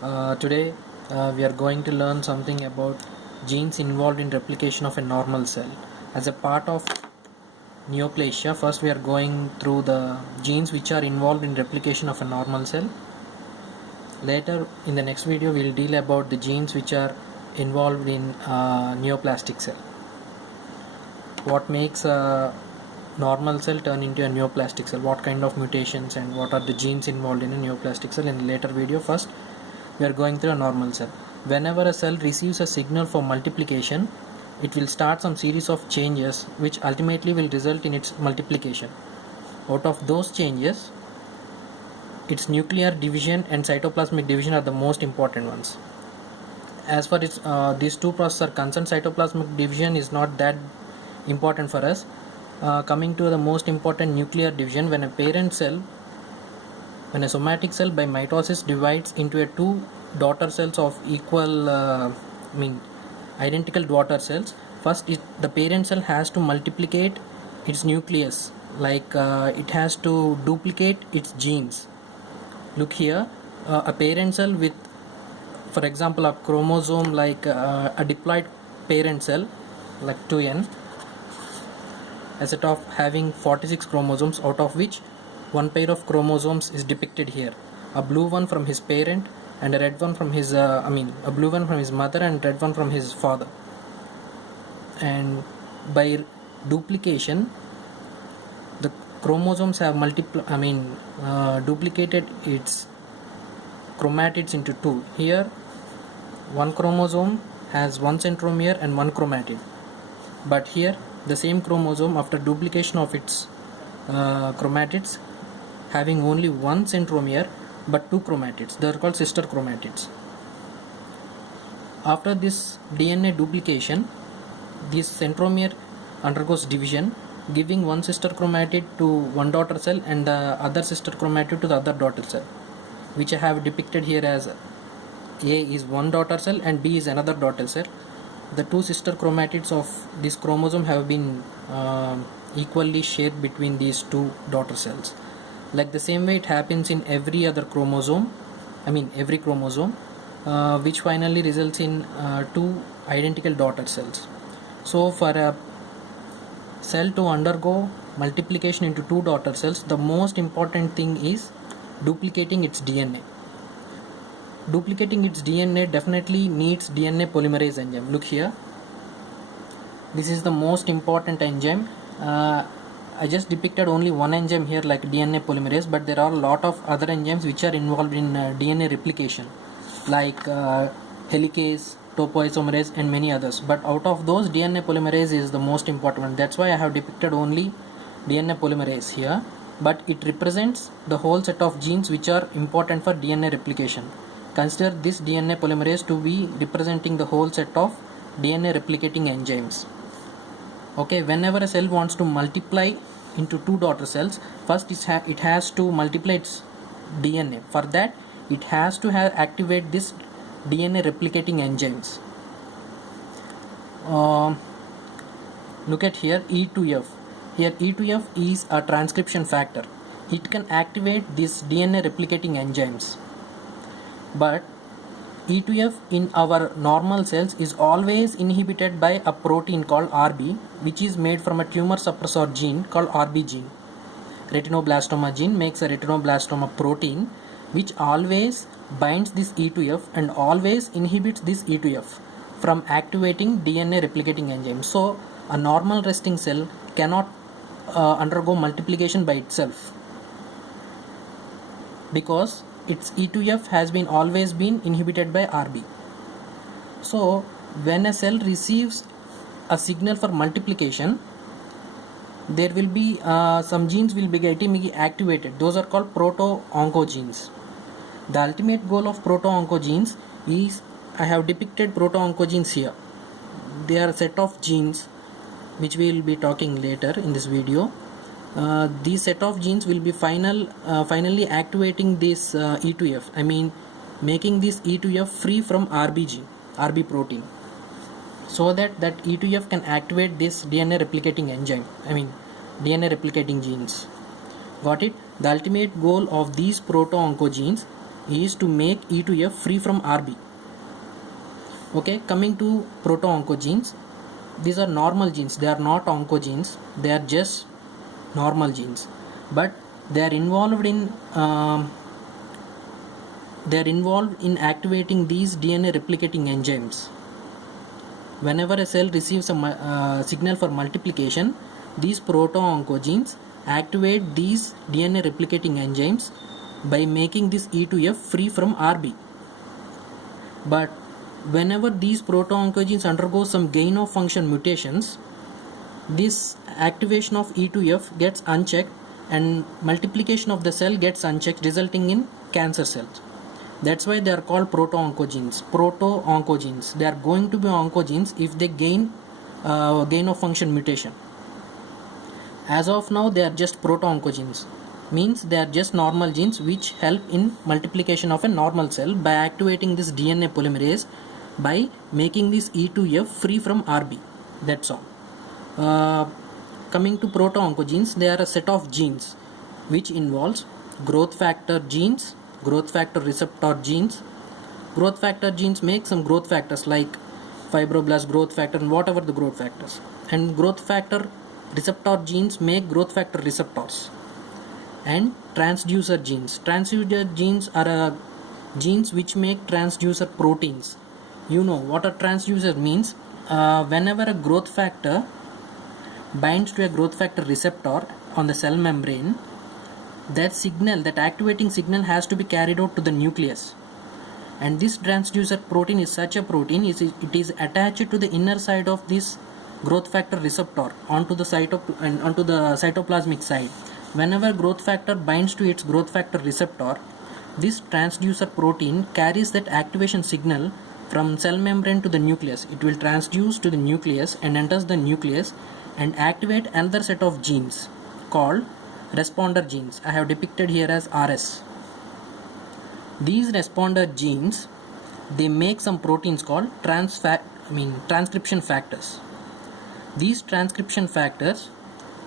Today we are going to learn something about genes involved in replication of a normal cell. As a part of neoplasia, first we are going through the genes which are involved in replication of a normal cell. Later in the next video we will deal about the genes which are involved in neoplastic cell. What makes a normal cell turn into a neoplastic cell, what kind of mutations and what are the genes involved in a neoplastic cell in the later video. First we are going through a normal cell. Whenever a cell receives a signal for multiplication, it will start some series of changes which ultimately will result in its multiplication. Out of those changes, its nuclear division and cytoplasmic division are the most important ones. As far as these two processes are concerned, cytoplasmic division is not that important for us. Coming to the most important, nuclear division, when a somatic cell by mitosis divides into two daughter cells of identical daughter cells, first the parent cell has to multiplicate its nucleus, it has to duplicate its genes. Look here, a parent cell with, for example, a chromosome a diploid parent cell like 2n, a set of having 46 chromosomes, out of which one pair of chromosomes is depicted here, a blue one from his parent and a red one from his a blue one from his mother and red one from his father. And by duplication, the chromosomes have duplicated its chromatids into two. Here one chromosome has one centromere and one chromatid, but here the same chromosome, after duplication of its chromatids, having only one centromere but two chromatids. They are called sister chromatids. After this DNA duplication, this centromere undergoes division, giving one sister chromatid to one daughter cell and the other sister chromatid to the other daughter cell, which I have depicted here as A is one daughter cell and B is another daughter cell. The two sister chromatids of this chromosome have been equally shared between these two daughter cells. Like the same way it happens in every chromosome, which finally results in two identical daughter cells. So for a cell to undergo multiplication into two daughter cells, the most important thing is duplicating its DNA. Duplicating its DNA definitely needs DNA polymerase enzyme. Look here, this is the most important enzyme. I just depicted only one enzyme here, like DNA polymerase, but there are a lot of other enzymes which are involved in DNA replication, like helicase, topoisomerase and many others. But out of those, DNA polymerase is the most important one. That's why I have depicted only DNA polymerase here, but it represents the whole set of genes which are important for DNA replication. Consider this DNA polymerase to be representing the whole set of DNA replicating enzymes. Okay, whenever a cell wants to multiply into two daughter cells, first it has to multiply its DNA. For that, it has to activate this DNA replicating enzymes. Look at here, E2F. Here E2F is a transcription factor. It can activate this DNA replicating enzymes. But E2F in our normal cells is always inhibited by a protein called RB, which is made from a tumor suppressor gene called RB gene. Retinoblastoma gene makes a retinoblastoma protein which always binds this E2F and always inhibits this E2F from activating DNA replicating enzymes. So a normal resting cell cannot undergo multiplication by itself, because its E2F has always been inhibited by RB. So when a cell receives a signal for multiplication, there will be some genes will be getting activated. Those are called proto-oncogenes. The ultimate goal of proto-oncogenes is, I have depicted proto-oncogenes here. They are a set of genes which we will be talking later in this video. These set of genes will be finally activating this E2F, making this E2F free from RB protein, so that E2F can activate this DNA replicating enzyme, DNA replicating genes. Got it? The ultimate goal of these proto-oncogenes is to make E to F free from RB. Okay, coming to proto-oncogenes, these are normal genes. They are not oncogenes. They are just normal genes, but they are involved in activating these DNA replicating enzymes. Whenever a cell receives a signal for multiplication, these proto-oncogenes activate these DNA replicating enzymes by making this E to F free from RB. But whenever these proto-oncogenes undergo some gain of function mutations, this activation of E to F gets unchecked and multiplication of the cell gets unchecked, resulting in cancer cells. That's why they are called proto-oncogenes. Proto-oncogenes. They are going to be oncogenes if they gain of function mutation. As of now, they are just proto-oncogenes. Means they are just normal genes which help in multiplication of a normal cell by activating this DNA polymerase by making this E to F free from RB. That's all. Coming to proto-oncogenes, they are a set of genes which involves growth factor genes, growth factor receptor genes. Growth factor genes make some growth factors like fibroblast growth factor and whatever the growth factors. And growth factor receptor genes make growth factor receptors. And transducer genes. Transducer genes are genes which make transducer proteins. You know what a transducer means. Whenever a growth factor binds to a growth factor receptor on the cell membrane, that activating signal has to be carried out to the nucleus. And this transducer protein is such a protein, it is attached to the inner side of this growth factor receptor onto the cytoplasmic side. Whenever growth factor binds to its growth factor receptor, this transducer protein carries that activation signal from cell membrane to the nucleus. It will transduce to the nucleus and enters the nucleus and activate another set of genes called responder genes. I have depicted here as RS. These responder genes, they make some proteins called transcription factors. These transcription factors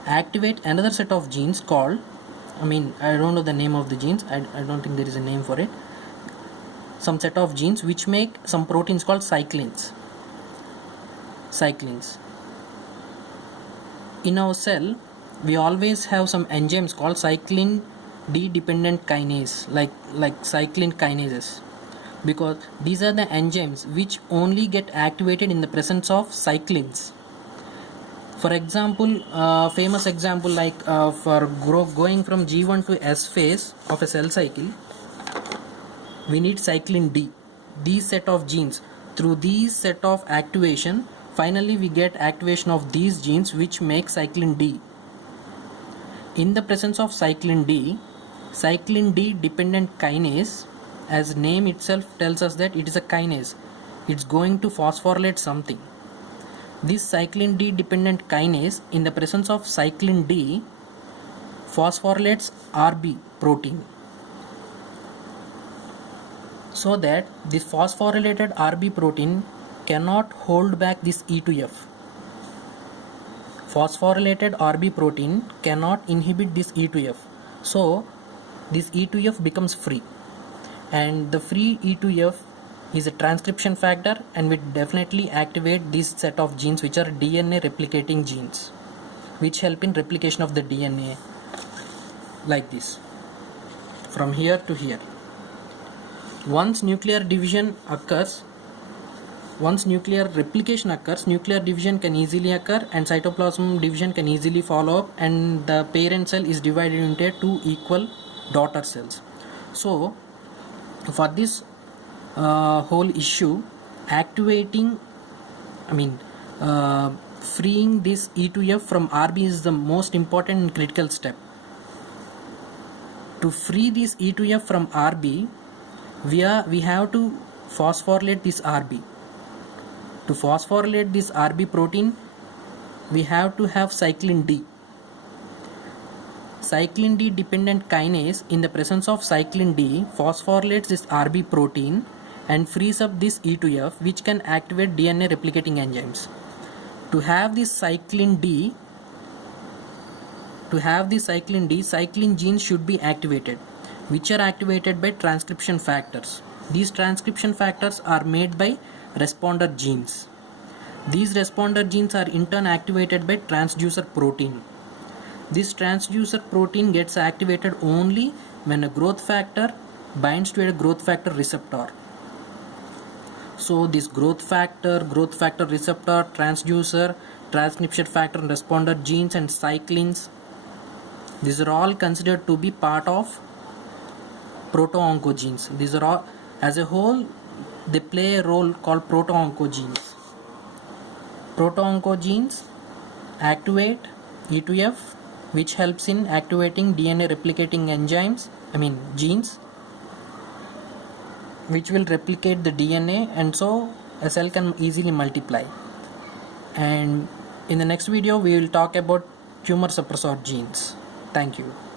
activate another set of genes called, I don't know the name of the genes, I don't think there is a name for it. Some set of genes which make some proteins called cyclins. In our cell, we always have some enzymes called cyclin D dependent kinase, like cyclin kinases, because these are the enzymes which only get activated in the presence of cyclins. For example, famous example for going from G1 to S phase of a cell cycle, we need cyclin D. These set of genes, through these set of activation, finally we get activation of these genes which make cyclin D. In the presence of cyclin D dependent kinase, as name itself tells us that it is a kinase. It's going to phosphorylate something. This cyclin D dependent kinase, in the presence of cyclin D, phosphorylates RB protein, so that this phosphorylated RB protein cannot hold back this E to F. Phosphorylated RB protein cannot inhibit this E to F. So this E to F becomes free, and the free E to F is a transcription factor and will definitely activate this set of genes which are DNA replicating genes, which help in replication of the DNA like this, from here to here. Once nuclear replication occurs, nuclear division can easily occur and cytoplasm division can easily follow up, and the parent cell is divided into two equal daughter cells. So for this whole issue, freeing this E to F from RB is the most important and critical step. To free this E to F from RB, we have to phosphorylate this RB. To phosphorylate this RB protein, we have to have cyclin D. Cyclin D dependent kinase, in the presence of cyclin D, phosphorylates this RB protein and frees up this E to F, which can activate DNA replicating enzymes. To have this cyclin D, cyclin genes should be activated. which are activated by transcription factors. These transcription factors are made by responder genes. These responder genes are in turn activated by transducer protein. This transducer protein gets activated only when a growth factor binds to a growth factor receptor. So this growth factor receptor, transducer, transcription factor and responder genes and cyclins, these are all considered to be part of proto-oncogenes. These are all, as a whole, they play a role called proto-oncogenes. Proto-oncogenes activate E2F, which helps in activating DNA replicating genes, which will replicate the DNA, and so a cell can easily multiply. And in the next video we will talk about tumor suppressor genes. Thank you.